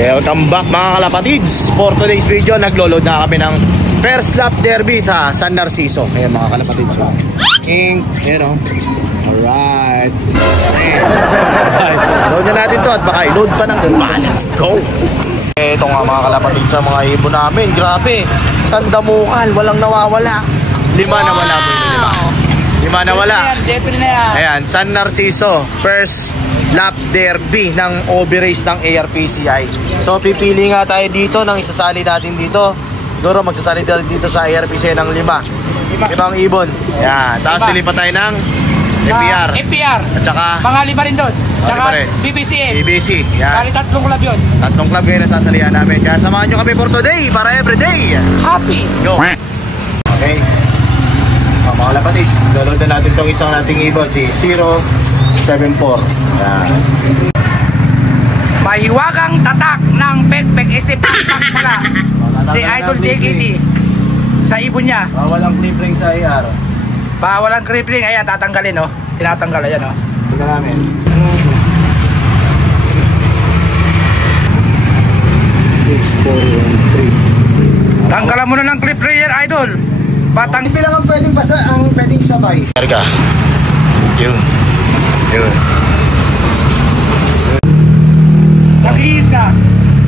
Welcome back mga kalapatids. For today's video, naglo-load na kami ng first lap derby sa San Narciso. Ayan mga kalapatids. Ayan o. Alright. Load na natin to at baka i-load pa ng iba. Let's go. Ito nga mga kalapatids sa mga ibon namin. Grabe. Sandamukal. Walang nawawala. 5 na wala po ito. 5 na wala. Ayan, San Narciso. First lap derby ng OB race ng ARPCI. So pipili nga tayo dito ng isasali natin dito. Siguro magsasali tayo dito sa ARPCI ng 5 ibon. Ayan, tapos silipat tayo ng FPR. At saka mga 5 rin doon. Saka BBC. Yan. Bali 3 club yun. 3 club ngayon na sasalihan namin. Kaya samahan nyo kami for today para everyday happy. Go. Okay. Mga kalapatids, download na natin itong isang nating ibon, si 074. Yan. Mahiwagang tatak ng pekpek isipang pala. The Idol DKT sa ibon niya. Walang clip ring sa AR. Walang clip ring. Ayan, tatanggalin, no? Tinatanggal, ayan, no? Tingnan namin. Tanggalan mo na ng clip ring, Idol. Hindi lang ang pwedeng basa, ang pwedeng sabay. Karga. Yun. Nakisa.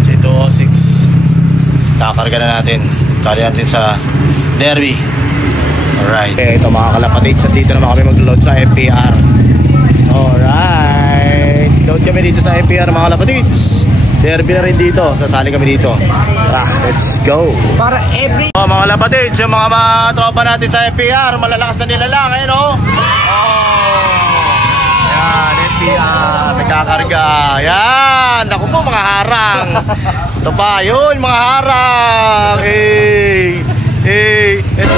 Si 206. Kakarga na natin. Kali natin sa derby. Alright. Okay, ito mga kalapatids. Dito naman kami mag-load sa FPR. Alright. Load kami dito sa FPR mga kalapatids. Derby na rin dito. Sasali kami dito. Tara, let's go. Para every... Mga kalapatids, yung mga tropa natin sa FPR, malalakas na nila lang. Ayun o. Yan, FPR. Nagkakarga. Yan. Naku po, mga harang. Ito pa, yun, mga harang. Ito.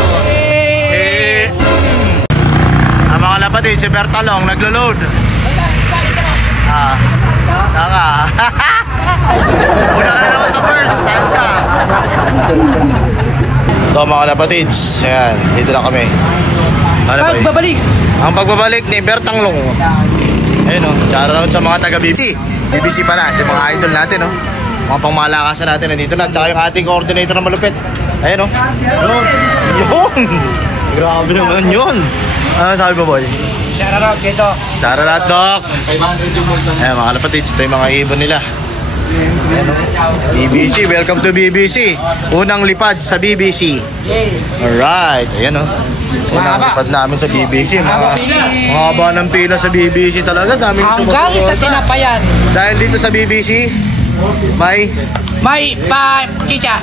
Mga kalapatids, si Bertalong, naglo-load. Tanga. Una ka na naman sa first. Saan ka? So mga kalapatids, ayan, dito na kami. Pagbabalik. Ang pagbabalik ni Bertanglong. Ayun o, shoutout sa mga taga BBC pala, si mga idol natin o. Mga pangmalakasan natin nandito na. Tsaka yung ating coordinator na malupit. Ayun o. Yun. Grabe naman yun. Ano sabi mo, boy? Shoutout dito. Shoutout, Doc. Ayan mga kalapatids, ito yung mga ibon nila. BBC, welcome to BBC. Unang lipad sa BBC. Alright, ayan o. Unang lipad namin sa BBC. Mahaba ng pila sa BBC talaga. Hanggang sa tinapayan. Dahil dito sa BBC, may chicha.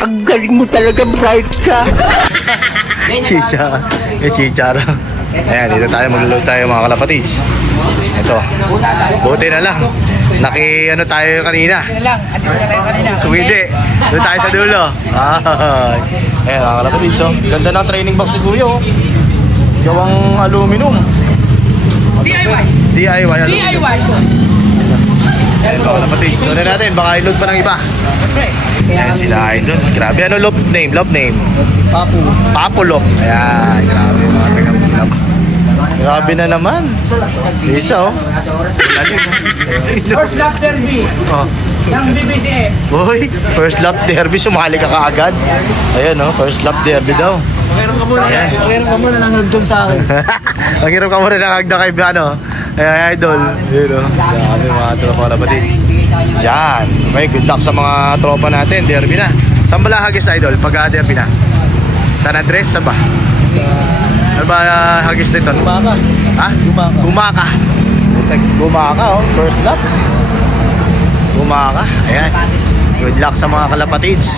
Ang galing mo talaga, bright ka. Chicha. May chicha raw. Ayan, dito tayo, mag-load tayo mga kalapatids. Ito, buti na lang. Ano tayo kanina? Hindi, doon tayo sa dulo. Ayan mga kalapatids, oh. Ganda ng training box si Kuya, oh. Gawang aluminum. DIY aluminum. Ayan mga kalapatids, doon na natin, baka i-load pa ng iba. Ayan sila idol. Grabe, ano love name? Papulok. Ayan, grabe mga taga-pilap. Grabe na naman. Isa oh. First lap derby ng BBCF. Uy, first lap derby, sumali ka kaagad. Ayan oh, first lap derby daw. Pakiram ka muna ng hagdog sa akin. Pakiram ka muna ng hagdog kay Biano. Ayan, idol. Ayan oh. Grabe mga tropa kalapatids. Yan. Okay, good luck sa mga tropa natin. Derby na. Saan ba hagis, idol? Pag derby na? San Andres, saan ba? Ano ba hagis nito? Gumaka. Ha? Gumaka. Gumaka, oh. First lap. Gumaka. Ayan. Good luck sa mga kalapatids.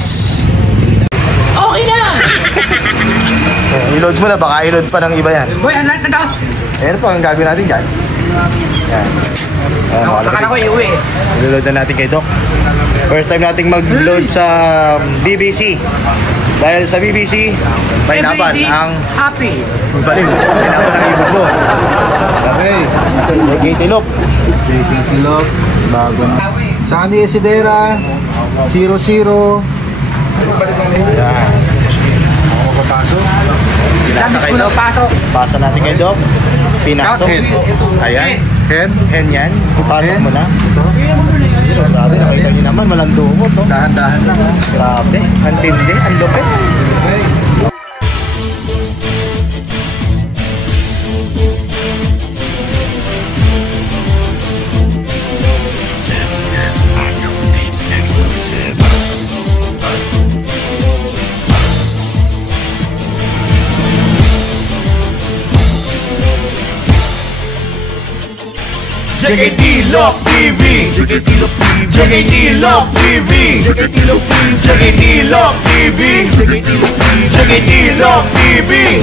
Okay na! I-load mo na. Baka i-load pa ng iba yan. Boy, ang lahat na daw. Ayan po ang gagawin natin dyan. Ayan. Nakala ko iuwi. I-load na natin kay Doc. First time nating mag-load sa BBC. Dahil sa BBC, may laban ang... Happy. Balik, may laban ang ibon mo. Okay. JKT-Lop. JKT-Lop. Bago na. Sunny Isidera. 00. Ayan. Ako papasok. Pinasa kay Doc. Pasa natin kay Doc. pinasok. Ayan. Hen yan. Ipasok mo na. Grabe, nakita nyo naman, walang dumot. Dahan-dahan lang. Grabe, ang tindi, ang lupit. JKT Love TV, JKT Love TV, JKT Love TV, JKT Love TV, JKT Love TV, JKT Love TV,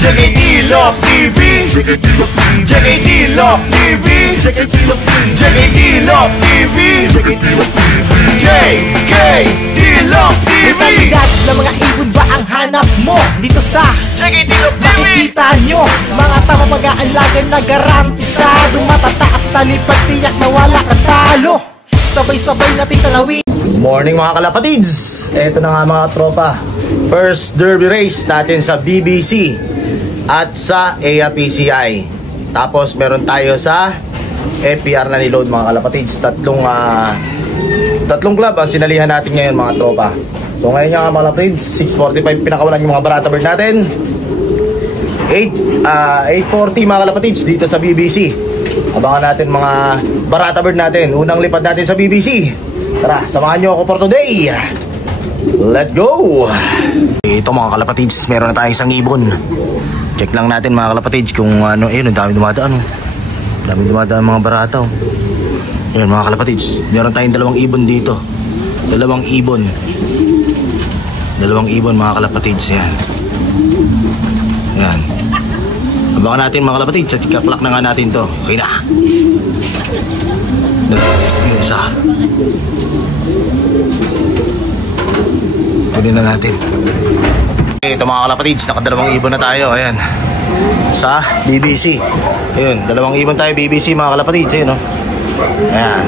JKT Love TV, JKT Love TV, JKT Love TV, JKT Love TV, JKT Love TV, JKT Love TV, JKT Love TV. Kalidad na mga ibon ba ang hanap mo dito sa JKT Love TV? Makikita nyo mga tama mag-aalaga na garantisado, matataas talipad tiyak na wala kang talo. Sabay-sabay natin talawin. Morning mga kalapatids. Ito na nga mga tropa. First derby race natin sa BBC at sa APCI. Tapos meron tayo sa FPR na niload mga kalapatids. Tatlong club ang sinalihan natin ngayon mga tropa. So ngayon nga mga kalapatids, 6:45 pinakawalan yung mga barata bird natin. 8:40 mga kalapatids dito sa BBC. Abangan natin mga barata bird natin. Unang lipad natin sa BBC. Tara, samahan nyo ako for today. Let's go! Ito mga kalapatids, meron na tayong isang ibon. Check lang natin mga kalapatids kung ano. Ayun, ang dami dumadaan. Dami dumadaan mga barata. Ayun mga kalapatids, meron tayong dalawang ibon dito. Dalawang ibon mga kalapatids. Yan. Yan. Abangan natin mga kalapatids at ikaklak na nga natin to. Okay na. Yung isa. Kunin na natin. Ito mga kalapatids, nakadalawang ibon na tayo. Ayan. Sa BBC. Ayun, dalawang ibon tayo BBC mga kalapatids. Ayun, no? Ayan.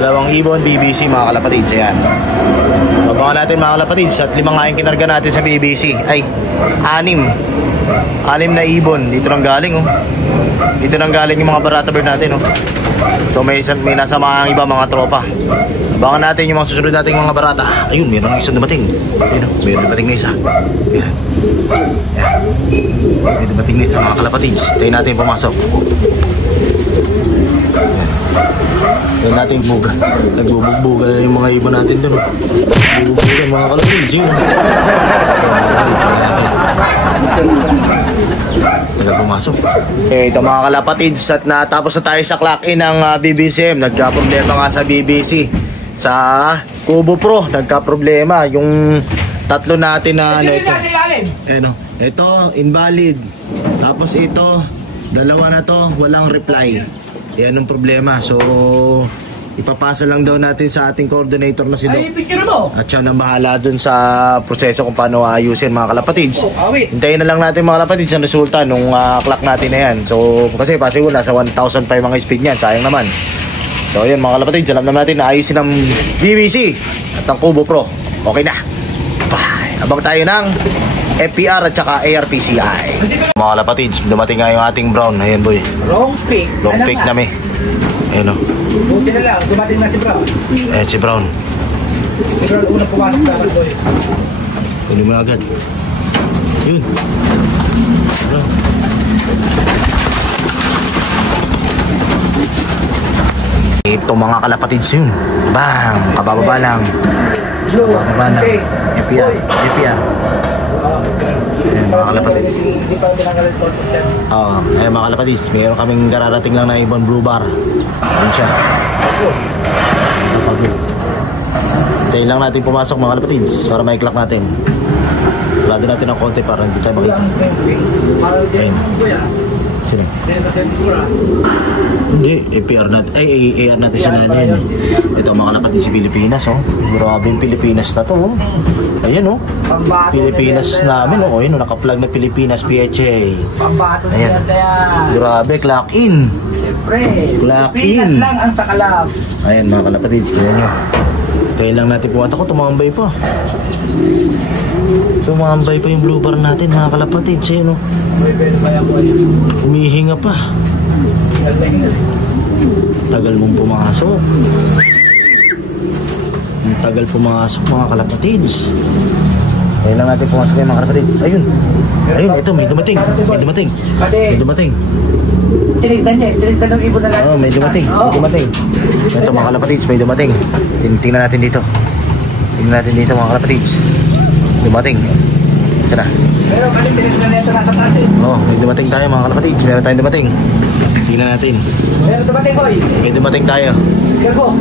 Dalawang ibon BBC mga kalapatids. Ayan. Abangan natin mga kalapatids at 5 nga yung kinarga natin sa BBC. Ay, 6 na ibon. Dito nang galing, oh. Dito nang galing yung mga barata bird natin, oh. So may nasa mga iba mga tropa. Abangan natin yung mga susunod nating mga barata. Ayun, mayroong isang dumating. Ayun, mayroong dumating na isa. Ayan. Ayan. May dumating na isa mga kalapatids. Tayo natin pumasok. Tayo natin buga. Nagbubugbugan na yung mga ibon natin dun, oh. Nagbubugbugan mga kalapatids. Yun. Tagal pumasok. Ito mga kalapatids at natapos na tayo sa clock in ng BBCM. Nagka-problema nga sa BBC. Sa Kubo Pro, nagka-problema. Yung tatlo natin na ano ito. Ito, invalid. Tapos ito, dalawa na to, walang reply. Yan ang problema. So, ipapasa lang daw natin sa ating coordinator na si Doc. At siya nang bahala dun sa proseso kung paano ayusin mga kalapatids. Hintayin na lang natin mga kalapatids ang resulta nung clock natin na yan. So kasi possible nasa 1,005 mga speed niyan. Sayang naman. So yun mga kalapatids, alam naman natin na ayusin ng BBC at ang Kubo Pro. Okay na. Bye. Abang tayo ng FPR at saka ARPCI. Mga kalapatids, dumating nga yung ating brown. Ayan boy. Long pick namin. Ayan o. Buti na lang, dumating na si Brown. Ayan si Brown. Si Brown unang pumasok dapat doon. Kunin mo na agad. Yun. Brown. Ito mga kalapatids yun. Bang! Kabababa lang. Kabababa lang. FPR. Ayan mga kalapatids. Ayan mga kalapatids. Mayroon kaming kararating lang na ibon blue bar. Ayan siya. Tayo lang natin pumasok mga kalapatids para ma-clock natin. Lado natin ng konti para hindi tayo makita. Ayan. Sino? Hindi, APR natin. Ay, AR natin sinanyan. Ito mga kalapatids si Pilipinas, oh. Grabing Pilipinas na to, oh. Ayan, oh. Pilipinas namin, oh. Ayan, oh. Naka-plug na Pilipinas PHA. Ayan. Grabe, clock in. Clock in. Lang ang sakalab. Ayan mga kalapatids, kaya nyo. Kaya lang natin pumunta ko, tumambay pa. Tumambay pa yung blue bar natin mga kalapatids eh, no? Humihinga pa. Tagal mong pumasok. Ang tagal pumasok mga kalapatids. Ayun lang natin pumasok yung mga kalapatids. Ayun. Ayun, ito may dumating. May dumating. May dumating. Tinignan niya, tinignan ng ibon na lang. Oh, may dumating. May dumating. Ito mga kalapatids, may dumating. Tingnan natin dito. Tingnan natin dito mga kalapatids. Dumating. Isa na. Pero kali tinignan na ito nasa taas eh. Oh, may dumating tayo mga kalapatids. Meron tayong dumating. Tingnan natin. Meron dumating, boy. May dumating tayo. Kalbo.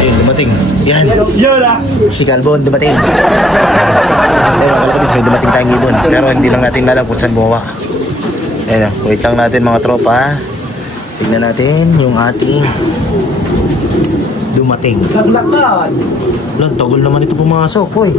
Ayun, dumating. Yan. Yola. Si Calbon, dumating. Ayun, mga kalapatids, may dumating tayong ibon. Pero hindi lang natin alam kung saan bumawa. Ayun, wait lang natin mga tropa. Tingnan natin yung ating dumating. Naglakad. Lang, tagal naman ito pumasok, boy.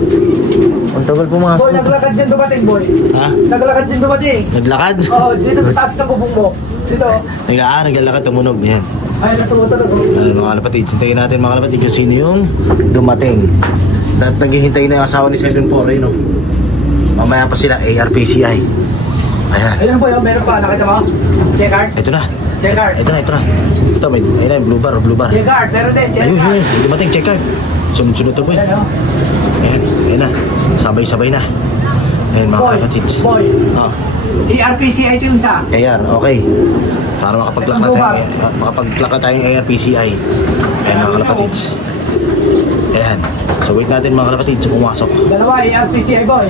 Ang tagal pumasok. Boy, naglakad din dumating, boy. Ha? Naglakad din dumating. Naglakad? Oo, dito sa taas ng bubong mo. Dito. Naglalakad, tumunog. Yan. Ay, natumutunog. Ayun, mga kalapatids. Hintayin natin mga kalapatids kung sino yung dumating. Dahil naghihintay na yung asawa ni 7-4, no? Mamaya pa sila, ARPCI. Ayan. Ayun, boy, meron pa. Nakita mo? Checkard. Ito na. Checkard. Ito na. Ito, may, ayun na, blue bar. Checkard, meron din. Ayun, Checkard. dumating, check card. Sunod-sunod to, boy. Ayun na. Sabay-sabay na. Ayun, mga kalapatids. Boy. Oh. ERPCI ito yung sa. AR, okay. Para makapag-clock na tayong ARPCI. Ayan mga kalapatids. Ayan. So wait natin mga kalapatids sa pumasok. Dalawa, ERPCI, boy.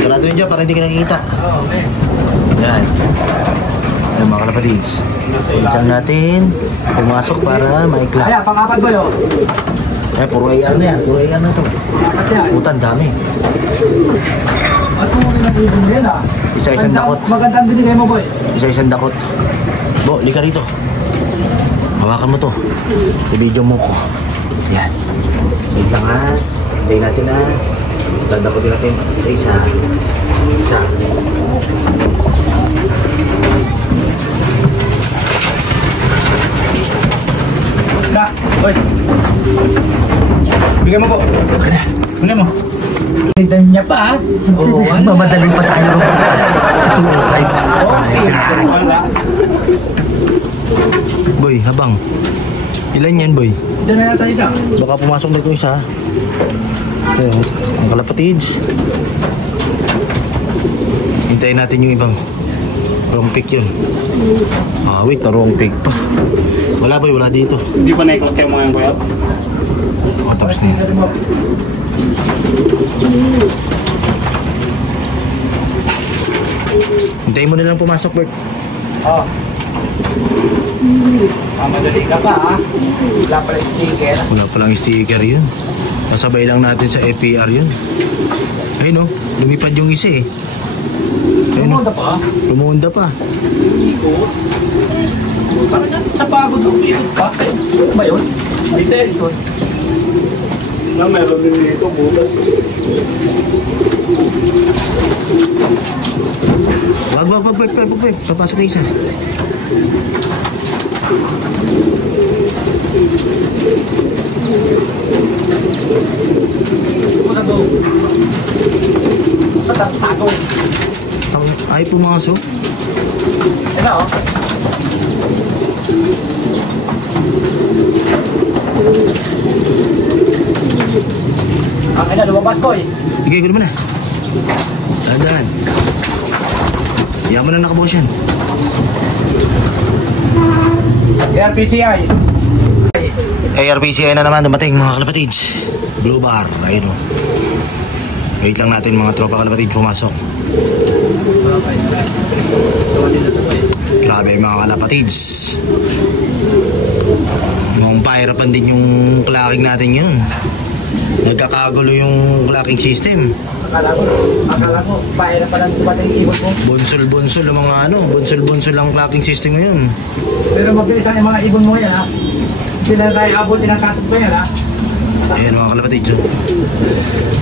Sarado nyo dyan para hindi ka nakikita. Oo, okay. Ayan. Ayan mga kalapatids. Wait lang natin pumasok para ma-clock. Ayan, pang-apat, boy, oh. Ayan, puro AR na yan. Puro AR na to. Pang-apat yan. Putan, dami. At kung pinag-ibig mo yan, ah. Isa-isang dakot. Magandang binigay mo, boy. Isa-isang dakot. Bo, lika rito. Hawakan mo to. I-video mo ko. Yan. Wait lang ha. Hintayin natin ha. Landakotin natin. Isa-isa. Isa. Na, boy. Bigyan mo po. Okay na. Bigyan mo. Bigyan niya pa, ah. Oo, mamadali pa tayo. Sa 205. Okay. Boy, habang. Ilan yan, boy? Diyan na yata isa. Baka pumasok na ito isa. Ito, ang kalapatids. Hintayin natin yung ibang wrong pick yun. Ah, wait, na wrong pick pa. Wala, boy, wala dito. Hindi pa na-i-clock yung mga yung kuya? Oh, tapos na yun. Hintayin mo na lang pumasok, Bert. Oh. Madali ka pa, ah. Wala pala yung sticker. Wala palang sticker yun. Kasabay lang natin sa FPR yun. Ayun, no? Lumipad yung isa eh. Ayun, Lumunda pa, ah. Lumunda pa. Parang sa pagod umiyot pa. Ano ba yun? Dito yun. Na meron din dito, bukas. Wag. Papasok na isa. Puta to. Sa tato. Ay, pumasok. Ito, oh. Ang ina, lumabas ko eh. Sige, gulo mo na. Dahan-dahan. Yaman na nakabukas yan. RPCI. ARPCI na naman dumating mga kalapatids. Blue bar. Ayun o. Wait lang natin mga tropa kalapatids pumasok. Grabe mga kalapatids. Mukhang pahirapan din yung clocking natin yun. Nagkakagulo yung clocking system. Akala ko, pahira pa lang dumating ibon mo. Bunsol ang mga bunsol ang clocking system ngayon. Pero mabilis ang mga ibon mo yan, ha? Hindi na tayo abot ng katog pa yan, ha? Ayan mga kalapatids.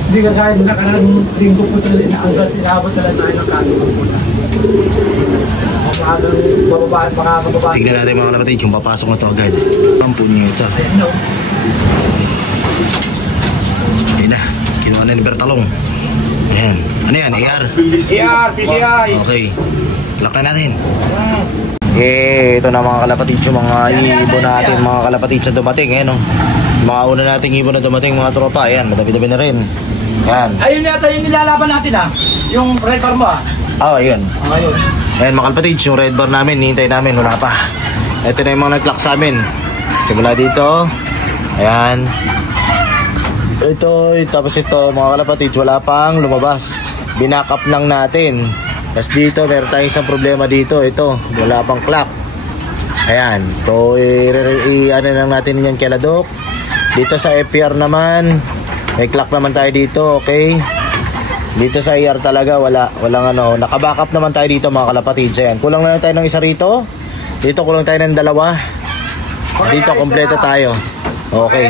Hindi ka kaya nakarang linggo po sila na hanggang sinabot sila tayo ng katog po na. Ang bababa at mga bababa. Tignan natin mga kalapatids kung papasok na ito agad. Pampun niyo ito. Ayan, no? Ayun na, kinuha na ni Bertalong. AR. AR, PCI. Okay. Lock na natin. Ito na mga kalapatid yung mga ibon natin, mga kalapatid sa dumating. Ayan, oh. Mga una nating ibon na dumating, mga tropa. Ayan, madami-dami na rin. Ayan. Ayun yata yung nilalaban natin yung red bar mo Ayun. Ayun. Ayan mga kalapatid, yung red bar namin, hihintay namin, wala pa. Ito na yung mga nag-lock sa amin. Simula dito. Ayan. Ito, tapos ito mga kalapatid, wala pang lumabas. Binack up lang natin. Tapos dito, meron tayong isang problema dito. Ito, wala pang clock. Ayan. So, ano lang natin yung keladok. Dito sa FPR naman, may clock naman tayo dito, okay? Dito sa AR talaga, walang ano. Naka-backup naman tayo dito mga kalapatid. Ayan. Kulang na tayo ng isa rito. Dito kulang tayo ng dalawa. Dito, kompleto tayo. Okay.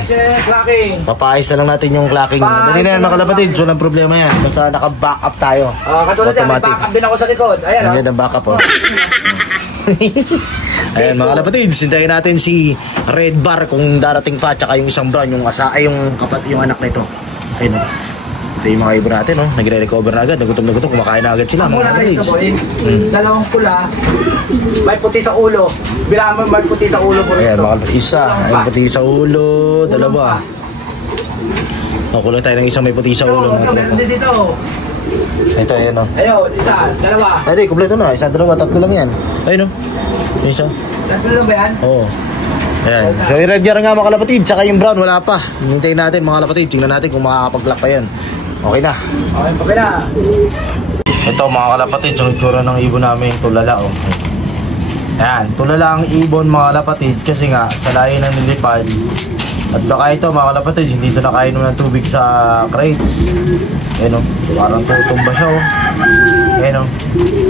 Papaayos na lang natin yung clocking. Dali na yan mga kalapatid, walang problema yan. Basta naka-backup tayo. Katulad yan, may backup din ako sa likod. Ayan, ayan ang backup, oh. Ayan mga kalapatid, sintayin natin si Red Bar kung darating pa, tsaka yung isang brown, yung anak nito. Ayun, ito yung mga ibon natin, oh. Nagre-recover na agad, nagutom, kumakain na agad sila mga kalapatid. Dalawang pula, may puti sa ulo. Bilangan mo may puti sa ulo po rito. Ayan mga kalapatid, isa, may puti sa ulo, dalawa. Kulang tayo ng isang may puti sa ulo. Meron din dito. Ito, ayan, oh. Ayun, isa, dalawa. Ay, kompleto na, isa, dalawa, tatlo lang yan. Ayun, oh. Isa. Tatlo lang ba yan? Oo. Ayan. So, yung red yarn nga mga kalapatid, tsaka yung brown, wala pa. Hintayin natin mga kalapatid, tingnan natin kung makakapag-lock pa yan. Okay na. Okay na. Ito mga kalapatid, sunod-sura ng ibon namin, tulala, oh. Ayan, tulala ang ibon mga kalapatid, kasi nga, sa layo ng nilipad. At baka ito mga kalapatid, hindi ito nakainom ng tubig sa crates. Ayan, oh. Parang tutumba siya, oh. Ayan, oh.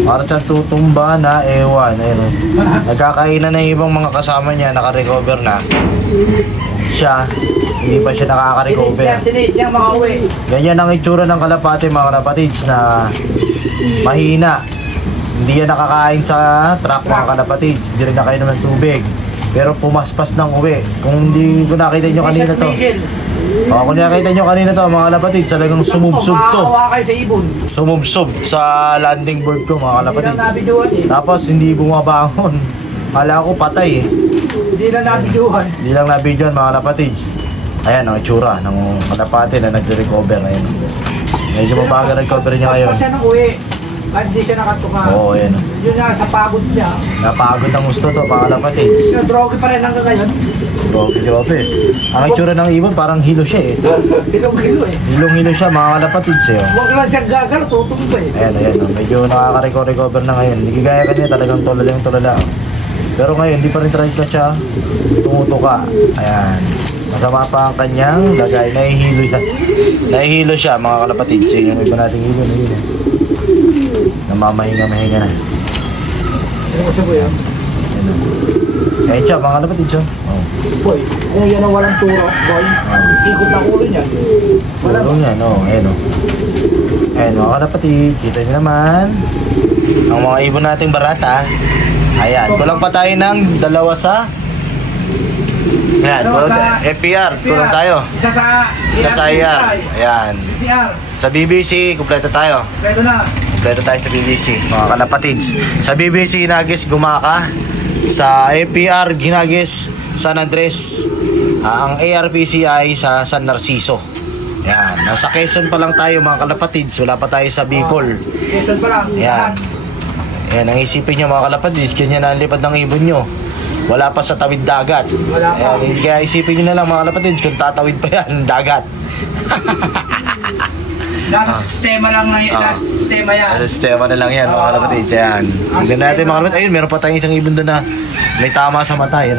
Parang siyang tutumba na ewan. Ayan, oh. Nagkakainan na ibang mga kasama niya, naka-recover na. Siya, hindi pa siya nakaka-recover. Tinit niya mga uwi. Ganyan ang itsura ng kalapate mga kalapatids, na mahina. Hindi yan nakakain sa truck mga kalapatids. Hindi rin nakainom ng tubig. Pero pumaspas ng uwi. Kung hindi ko nakita nyo kanina to. Kung nakita nyo kanina to mga kalapatids, talagang sumubsob to. Sumubsob sa landing board ko mga kalapatids. Tapos hindi bumabangon. Kala ko patay, eh. Hindi lang nabidyohan. Hindi lang nabidyohan mga kalapatids. Ayan ang itsura ng kalapate na nagre-recover. Ayan. Medyo mabaga recover niya ngayon. Kasi nang uwi. Hindi siya nakatuka. Oo, ayan. Yun nga, sa pagod niya. Napagod ang gusto to, mga kalapatids. Droge pa rin hanggang ngayon. Droge. Ang itsura ng ibon, parang hilo siya, eh. Hilong-hilo, eh. Hilong-hilo siya, mga kalapatids, eh. Huwag lang siyang gagano, tutumba, eh. Ayan. Medyo nakaka-recover na ngayon. Hindi kagaya kanina, talagang tulala. Pero ngayon, hindi pa rin try ko siya. Tumutuka. Ayan. Masama pa ang kanyang lagay. Nahihilo siya, mga kalapatids. Yung iba nating ibon, namamahinga-mahinga na. Ano ko siya po yan? Ayan siya, mga kalapatids. Boy, kung yan ang walang turo, boy, ikot na ulo niyan. Ulo niyan, ayan, ayan, mga kalapatid, kita nyo naman ang mga ibon nating barata. Ayan, kulang pa tayo ng dalawa sa FPR, kulang tayo. Isa sa AR. Ayan. Sa BBC, kumpleto tayo. Kumpleto tayo sa BBC, mga kalapatids. Sa BBC, ginagis Gumaka. Sa FPR, ginagis San Andres. Ang ARPCI sa San Narciso. Ayan, nasa Quezon pa lang tayo mga kalapatids. Wala pa tayo sa Bicol. Quezon pa lang. Ayan. Ayan, ang isipin nyo mga kalapatids, ganyan na ang lipad ng ibon nyo. Wala pa sa tawid dagat. Ayan, kaya isipin nyo na lang mga kalapatids, kung tatawid pa yan, dagat. Nasa sistema lang na nasa sistema yan. Nasa sistema na lang yan mga kalapatids. Ayan. Tignan natin mga kalapatids. Ayun, meron pa tayong isang ibon doon na may tama sa mata. Yun,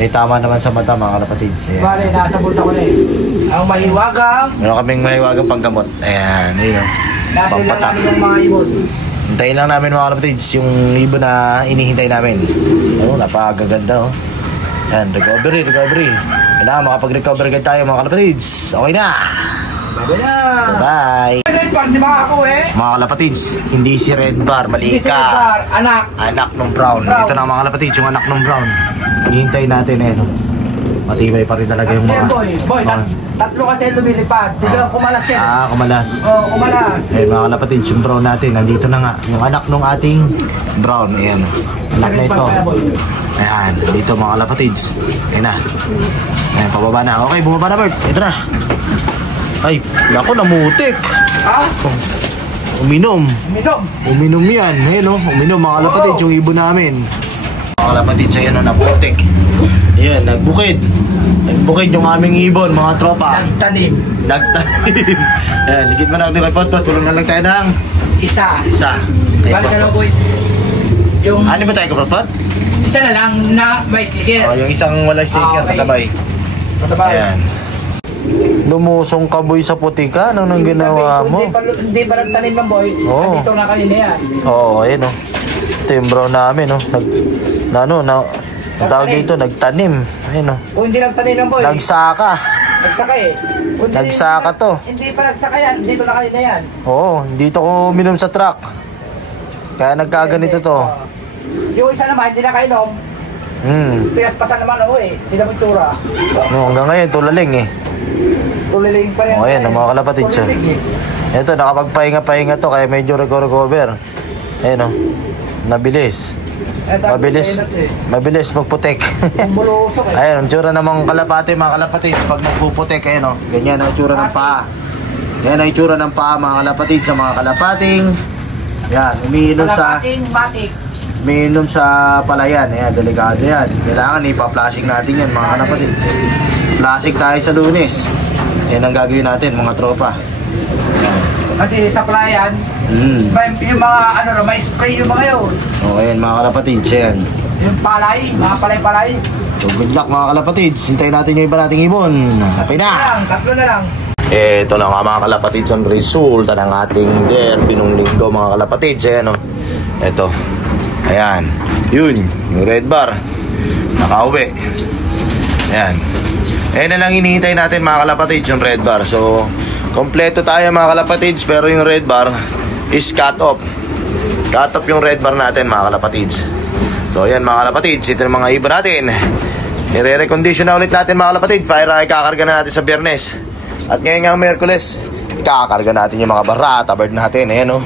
may tama naman sa mata mga kalapatids. Bale, nasa bulsa ko na eh. Ang mahiwagang. Meron kaming mahiwagang panggamot. Ayan, yun. Natin lang namin yung mga ibon. Hintayin lang namin mga kalapatids yung ibon na inihintay namin. Napakaganda, oh. Ayan, recovery. Kailangan makapag-recover agad tayo mga kalapatids. Okay na. Bye. Red Bar, di ba ako eh? Mga kalapatids, hindi si Red Bar, mali ka. Red Bar, anak. Anak ng brown. Ito na mga kalapatids, yung anak ng brown. Hihintay natin, matibay pa rin talaga yung mga... Boy, tatlo kasi lumilipad. Di lang kumalas yan. Kumalas. Oo, kumalas. Eh mga kalapatids, yung brown natin, nandito na nga. Yung anak nung ating brown, ayan. Anak na ito. Ayan, dito mga kalapatids. Ayan na. Ayan, pababa na. Okay, bumaba na Bert. Ito na. Ay, naku, namutik. Ha? Uminom. Uminom. Uminom yan. Ayan o, uminom mga kalapatids, yung ibon namin. Mga kalapatids, ayan o, naputik. Ayan, nagbukid. Nagbukid yung aming ibon, mga tropa. Nagtanim. Nagtanim. Ayan, ligid mo na natin kay Potpot. Tulong na lang tayo ng Isa. Kay Balik na lang, Potpot. boy. Yung Ano ba tayo kay Potpot? isa na lang na may sticker. Oh, yung isang wala sticker, Okay. kasabay. Matabay. Ayan. Lumusong ka boy sa putika. Ano nang ginawa mo? Hindi pa nagtanim ng boy. Oo. Dito na kanina yan. Oo, ayun o. Ito yung brown namin o. Ang tawag dito, nagtanim. Ayun o. Kung hindi nagtanim ng boy. Nagsaka. Nagsaka eh. Kung hindi- Nagsaka to. Hindi pa nagsaka yan. Dito na kanina yan. Oo, dito ko uminom sa truck. Kaya nagkaganito to. Yung isa naman, hindi na kainom. Pinatpasan naman ako eh. Hindi naman tura. No, hanggang ngayon, tulaling eh. Tuliling pa rin. O, ayan, ang mga kalapatid siya. Tuliling eh. Ito, nakapagpahinga-pahinga to, kaya medyo recover. Ayun o. Nabilis. Eh, tapos Mabilis. mainat eh. Mabilis magputek. Ang bulusok eh. Ayun, ang tsura ng mga kalapati, mga kalapatid. Pag nagpuputek, ayun o. Ganyan ang tsura ng paa. Yan ang tsura ng paa, mga kalapatid, sa mga kalapating. Yan, umiinom sa... Kalapating matik. Umiinom sa palayan. Ayan, delikado yan. Kailangan ipa-flashing natin yan, mga kalapatid. Flashing tayo sa Lunes. Yan ang gagawin natin, mga tropa. Kasi sa playan, yung mga ano, may spray yung mga yun. Okay, yan, mga kalapatid. Yan. Yung palay, mga palay-palay. So, good luck, mga kalapatid. Hintayin natin yung iba nating ibon. Kapay na! Tatlo na lang. Ito na nga mga kalapatids ang resulta ng ating derby nung linggo, mga kalapatids. Ayan o. Ito. Ayan. Yun. Yung red bar. Nakauwi. Ayan. Ayan na lang hinihintay natin, mga kalapatids, yung red bar. So, kompleto tayo, mga kalapatids. Pero yung red bar is cut off. Cut off yung red bar natin, mga kalapatids. So, ayan, mga kalapatids. Ito yung mga ibon natin. Nire-recondition na ulit natin, mga kalapatids, para ikakarga na natin sa Biyernes. At ngayon nga Miyerkules, kakarga natin yung mga barata bird natin. Ayan o.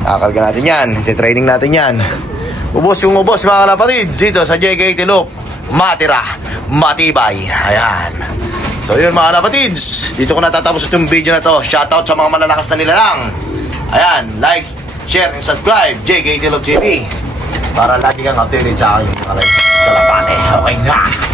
Kakarga natin yan. Training natin yan. Ubos yung ubos, mga kalapatid. Dito sa JKT Loop. Matira. Matibay. Ayan. So yun, mga kalapatids. Dito ko natatapos itong video na to. Shoutout sa mga malalakas na nilalang. Ayan. Like, share, and subscribe. JKT Loop TV. Para lagi kang updated sa akin. Kalapate. Okay na.